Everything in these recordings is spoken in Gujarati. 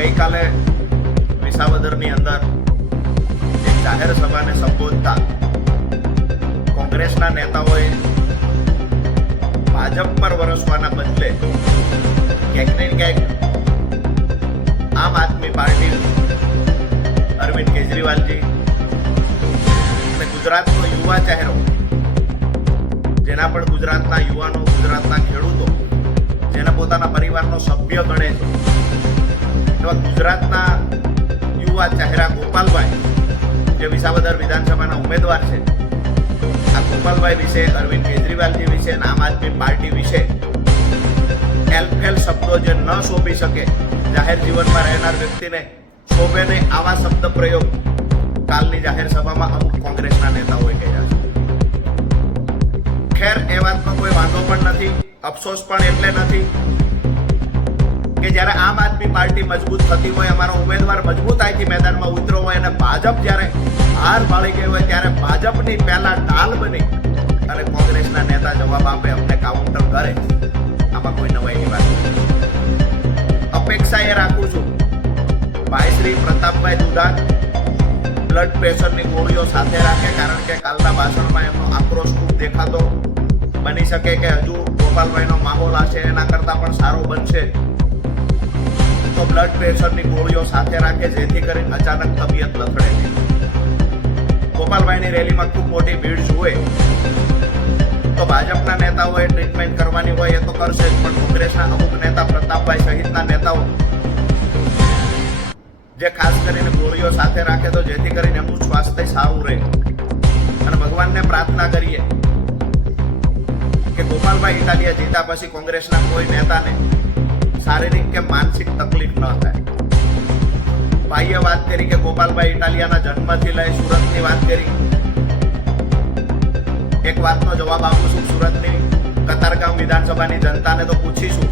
ગઈકાલે વિસાવદરની અંદર એક જાહેર સભાને સંબોધતા કોંગ્રેસના નેતાઓએ ભાજપ પર વરસવાના બદલે ક્યાંક ને ક્યાંક આમ આદમી પાર્ટી અરવિંદ કેજરીવાલજી અને ગુજરાતનો યુવા ચહેરો જેના પણ ગુજરાતના યુવાનો ગુજરાતના ખેડૂતો જેને પોતાના પરિવારનો સભ્ય ગણે છે એવા ગુજરાતના યુવા ચહેરા ગોપાલભાઈ જે વિસાવદર વિધાનસભાના ઉમેદવાર છે આ ગોપાલભાઈ વિશે અરવિંદ કેજરીવાલજી વિશે આમ આદમી પાર્ટી વિશે એલફેલ શબ્દો જે ન શોભી શકે જાહેર જીવનમાં રહેનાર વ્યક્તિને શોભે નહીં આવા શબ્દ પ્રયોગ કાલની જાહેર સભામાં અમુક કોંગ્રેસના નેતાઓએ કર્યા છે ખેર એ વાતનો કોઈ વાંધો પણ નથી અફસોસ પણ એટલે નથી કે જ્યારે આમ આદમી પાર્ટી મજબૂત થતી હોય અમારો ઉમેદવાર મજબૂતાઈથી મેદાનમાં ઉતરો હોય અને ભાજપ જ્યારે હાર પાડી ગઈ હોય ત્યારે ભાજપની પહેલા ઢાલ બની અને કોંગ્રેસના નેતા જવાબ આપે અમને કાઉન્ટર કરે આમાં કોઈ નવાઈની વાત અપેક્ષા એ રાખું છું ભાઈ શ્રી પ્રતાપભાઈ દુધાન બ્લડ પ્રેશરની ગોળીઓ સાથે રાખે કારણ કે કાલના ભાષણમાં એમનો આક્રોશ ખૂબ દેખાતો બની શકે કે હજુ ગોપાલભાઈનો માહોલ હશે એના કરતાં પણ સારો બનશે તો બ્લડ પ્રેશરની ગોળીઓ સાથે રાખે જેથી કરીને અચાનક તબિયત લથડે ગોપાલભાઈની રેલીમાં ખૂબ મોટી ભીડ જુએ તો ભાજપના નેતાઓએ ટ્રીટમેન્ટ કરવાની હોય એ તો કરશે જ પણ કોંગ્રેસના અમુક નેતા પ્રતાપભાઈ સહિતના નેતાઓ જે ખાસ કરીને ગોળીઓ સાથે રાખે તો જેથી કરીને એમનું સ્વાસ્થ્ય સારું રહે અને ભગવાનને પ્રાર્થના કરીએ કે ગોપાલભાઈ ઇટાલિયા જીતા પછી કોંગ્રેસના કોઈ નેતાને શારીરિક કે માનસિક તકલીફ ન થાય બાહ્ય વાત કરી કે ગોપાલભાઈ ઇટાલિયાના જન્મથી લઈ સુરતની વાત કરી એક વાતનો જવાબ આપું છું સુરતની કતારગામ વિધાનસભાની જનતાને તો પૂછીશું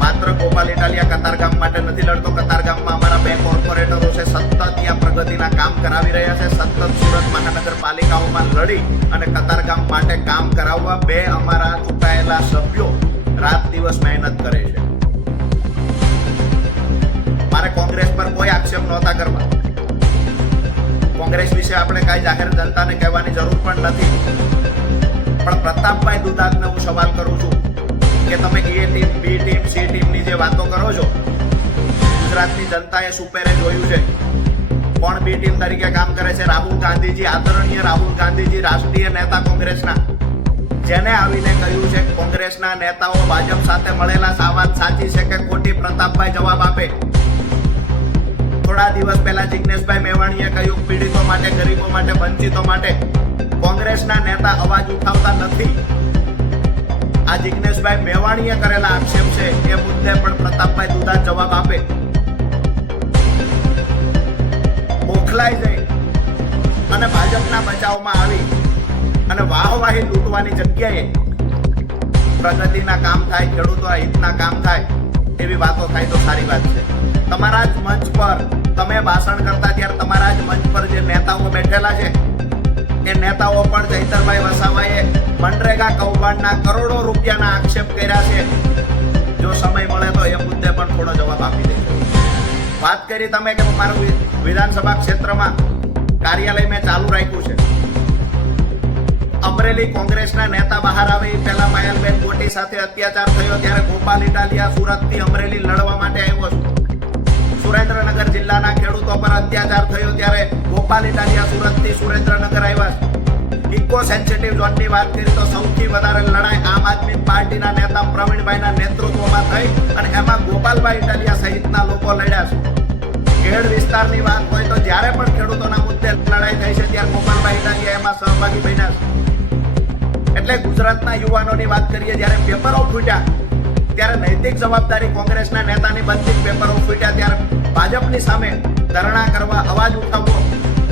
માત્ર ગોપાલ ઇટાલિયા કતારગામ માટે નથી લડતો કતારગામમાં અમારા બે કોર્પોરેટરો છે સતત ત્યાં પ્રગતિના કામ કરાવી રહ્યા છે સતત સુરત મહાનગરપાલિકાઓમાં લડી અને કતારગામ માટે કામ કરાવવા બે અમારા ચૂંટાયેલા સભ્યો રાત દિવસ મહેનત કરે છે મારે કોંગ્રેસ પર કોઈ આક્ષેપ નહોતા કરવા કોંગ્રેસ વિશે આપણે કાંઈ જાહેર જનતાને કહેવાની જરૂર પણ નથી પણ પ્રતાપભાઈ દુધાતને હું સવાલ કરું છું કે તમે A team B team C ટીમની જે વાતો કરો છો ગુજરાતની જનતાએ સુપેરે જોયું છે કોણ બી ટીમ તરીકે કામ કરે છે રાહુલ ગાંધીજી આદરણીય રાહુલ ગાંધીજી રાષ્ટ્રીય નેતા કોંગ્રેસના જેને આવીને કહ્યું છે કોંગ્રેસના નેતાઓ ભાજપ સાથે મળેલા સાવાત સાચી છે કે ખોટી પ્રતાપભાઈ જવાબ આપે થોડા દિવસ પહેલા જિગ્નેશભાઈ મેવાણીએ કહ્યું પીડિતો માટે ગરીબો માટે વંચિતો માટે કોંગ્રેસના નેતા અવાજ ઉઠાવતા નથી આ જિગ્નેશભાઈ મેવાણીએ કરેલા આક્ષેપ છે એ મુદ્દે પણ પ્રતાપભાઈ દુધા જવાબ આપે બોખલાઈ જઈ અને ભાજપના બચાવમાં આવી અને વાહવાહી લૂંટવાની જગ્યાએ પ્રગતિના કામ થાય ખેડૂતોના હિતના કામ થાય એવી વાતો થાય તો સારી વાત છે તમારા જ મંચ પર તમે ભાષણ કરતા ત્યારે તમારા જ મંચ પર જે નેતાઓ બેઠેલા છે એ નેતાઓ પણ ચૈતરભાઈ વસાવાએ મનરેગા કૌભાંડના કરોડો રૂપિયાના આક્ષેપ કર્યા છે જો સમય મળે તો એ મુદ્દે પણ થોડો જવાબ આપી દે વાત કરી તમે કે મારું વિધાનસભા ક્ષેત્રમાં કાર્યાલય મેં ચાલુ રાખ્યું છે સુધારેલી કોંગ્રેસના નેતા બહાર આવે એ પહેલા માયલબેન ગોટી સાથે અત્યાચાર થયો ત્યારે ગોપાલ ઇટાલિયા સુરતથી અમરેલી લડવા માટે આવ્યો હતો સુરેન્દ્રનગર જિલ્લાના ખેડૂતો પર અત્યાચાર થયો ત્યારે ગોપાલ ઇટાલિયા સુરતથી સુરેન્દ્રનગર આવ્યા ઇકો સેન્સિટિવ ઝોનની વાત કરી તો સૌથી વધારે લડાઈ આમ આદમી પાર્ટીના નેતા પ્રવીણભાઈના નેતૃત્વમાં થઈ અને એમાં ગોપાલભાઈ ઇટાલિયા સહિતના લોકો લડ્યા છે ખેડ વિસ્તારની વાત હોય તો જ્યારે પણ ખેડૂતોના મુદ્દે લડાઈ થઈ છે ત્યારે ગોપાલભાઈ ઇટાલિયા એમાં સહભાગી બન્યા છે એટલે ગુજરાતના યુવાનોની વાત કરીએ જ્યારે પેપરો ફૂટ્યા ત્યારે નૈતિક જવાબદારી કોંગ્રેસના નેતાની બનતી પેપરો ફૂટ્યા ત્યારે ભાજપની સામે ધરણા કરવા અવાજ ઉઠાવવો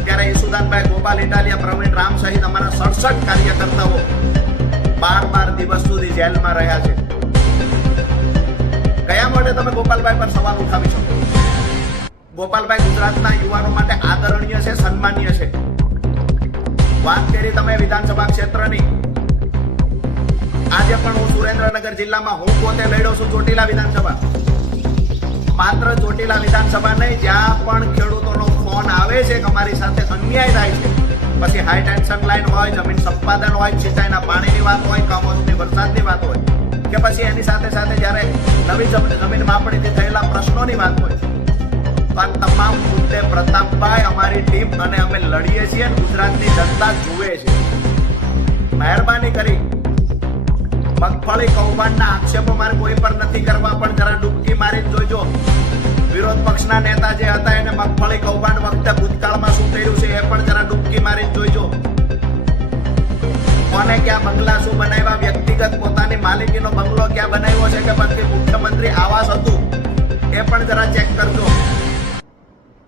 ત્યારે યશુદાનભાઈ ગોપાલ ઇટાલિયા પ્રવીણ રામ સહિત અમારા સડસઠ કાર્યકર્તાઓ બાર બાર દિવસ સુધી જેલમાં રહ્યા છે કયા માટે તમે ગોપાલભાઈ પર સવાલ ઉઠાવી શકો ગોપાલભાઈ ગુજરાતના યુવાનો માટે આદરણીય છે સન્માનીય છે વાત કરી તમે વિધાનસભા ક્ષેત્રની આજે પણ હું સુરેન્દ્રનગર જિલ્લામાં હું પોતે લડ્યો છું ચોટીલા વિધાનસભા માત્ર ચોટીલા વિધાનસભા નહીં જ્યાં પણ ખેડૂતોનો ફોન આવે છે કે અમારી સાથે અન્યાય થાય છે પછી હાઈ ટેન્શન લાઈન હોય જમીન સંપાદન હોય સિંચાઈના પાણીની વાત હોય કમોસમી વરસાદની વાત હોય કે પછી એની સાથે સાથે જ્યારે નવી જમીન માપણીથી થયેલા પ્રશ્નોની વાત હોય તો આ તમામ મુદ્દે પ્રતાપભાઈ અમારી ટીમ અને અમે લડીએ છીએ ગુજરાતની જનતા જુએ છે મહેરબાની કરી મગફળી કૌભાંડના આક્ષેપો મારે કોઈ પર નથી કરવા પણ જરા ડૂબકી મારીને જોઈજો વિરોધ પક્ષના નેતા જે હતા એને મગફળી કૌભાંડ વખતે ભૂતકાળમાં શું થયું છે એ પણ જરા ડૂબકી મારીને જોઈજો કોને ક્યાં બંગલા શું બનાવ્યા વ્યક્તિગત પોતાની માલિકીનો બંગલો ક્યાં બનાવ્યો છે કે પછી મુખ્યમંત્રી આવાસ હતું એ પણ જરા ચેક કરજો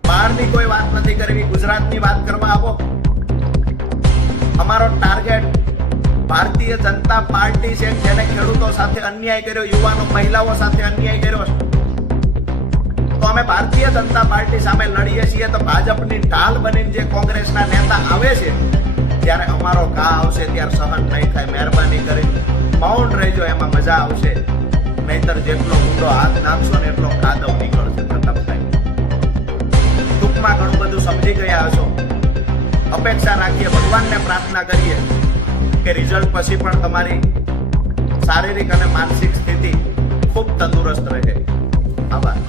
બહારની કોઈ વાત નથી કરવી ગુજરાતની વાત કરવા આવો અમારો ટાર્ગેટ ભારતીય જનતા પાર્ટી છે જેને ખેડૂતો સાથે અન્યાય કર્યો યુવાનો મહિલાઓ સાથે અન્યાય કર્યો છે તો અમે ભારતીય જનતા પાર્ટી સામે લડીએ છીએ તો ભાજપની ઢાલ બનીને જે કોંગ્રેસના નેતા આવે છે જ્યારે અમારો ઘા આવશે ત્યારે સહન નહીં થાય મહેરબાની કરી મૌન રહેજો એમાં મજા આવશે નહીતર જેટલો ઊંડો હાથ નાખશો ને એટલો કાદવ નીકળશે તટપ ટૂંકમાં ઘણું બધું સમજી ગયા હશો અપેક્ષા રાખીએ ભગવાનને પ્રાર્થના કરીએ કે રિઝલ્ટ પછી પણ તમારી શારીરિક અને માનસિક સ્થિતિ ખૂબ તંદુરસ્ત રહે આભાર